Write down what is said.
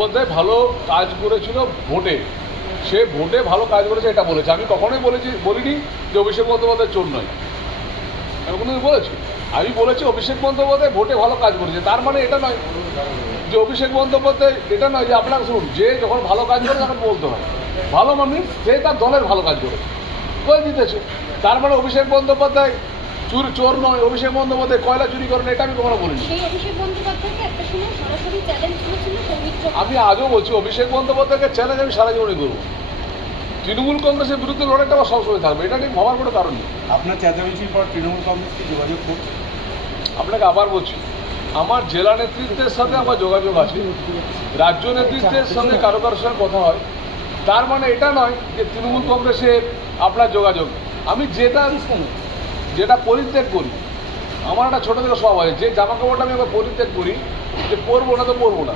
বন্দ্যোপাধ্যায় ভালো কাজ করেছিল ভোটে, সে ভোটে ভালো কাজ করেছে এটা বলেছে। আমি কখনোই বলিনি যে অভিষেক বন্দ্যোপাধ্যায় চোর নয়, আমি কোনোদিন বলেছি? আমি বলেছি অভিষেক বন্দ্যোপাধ্যায় ভোটে ভালো কাজ করেছে। তার মানে এটা নয় যে অভিষেক বন্দ্যোপাধ্যায়, এটা নয় যে আপনার শুনুন, যে যখন ভালো কাজ করে তখন বলতে হয় ভালো, মানে সে তার দলের ভালো কাজ করেছে, বলে দিতেছে। তার মানে অভিষেক বন্দ্যোপাধ্যায় চোর নয়, অভিষেক বন্দ্যোপাধ্যায় কয়লা চুরি করেন, এটা আমি কখনো বলিনি। সেই অভিষেক বন্দ্যোপাধ্যায়কে একটা সময় সরাসরি চ্যালেঞ্জ করেছিল সৌমিত্র। আমি আজও বলছি অভিষেক বন্দ্যোপাধ্যায়কে চ্যালেঞ্জ আমি সারা জীবনে করবো। তৃণমূল কংগ্রেসের বিরুদ্ধে লড়াইটা আমার সবসময় থাকবে, এটা ঠিক ভাবার কোনো কারণ নেই। আপনার চেঁচামেচির পর তৃণমূল কংগ্রেস কি যোগাযোগ করছে? আপনাকে আবার বলছি, আমার জেলা নেতৃত্বের সাথে আমার যোগাযোগ আছে, রাজ্য নেতৃত্বের সঙ্গে কারো কারোর সঙ্গে কথা হয়। তার মানে এটা নয় যে তৃণমূল কংগ্রেসের আপনার যোগাযোগ। আমি যেটা পরিত্যাগ করি, আমার একটা ছোটো থেকে স্বভাব আছে, যে জামা কাপড়টা আমি পরিত্যাগ করি, যে পরবো না তো পরবো না।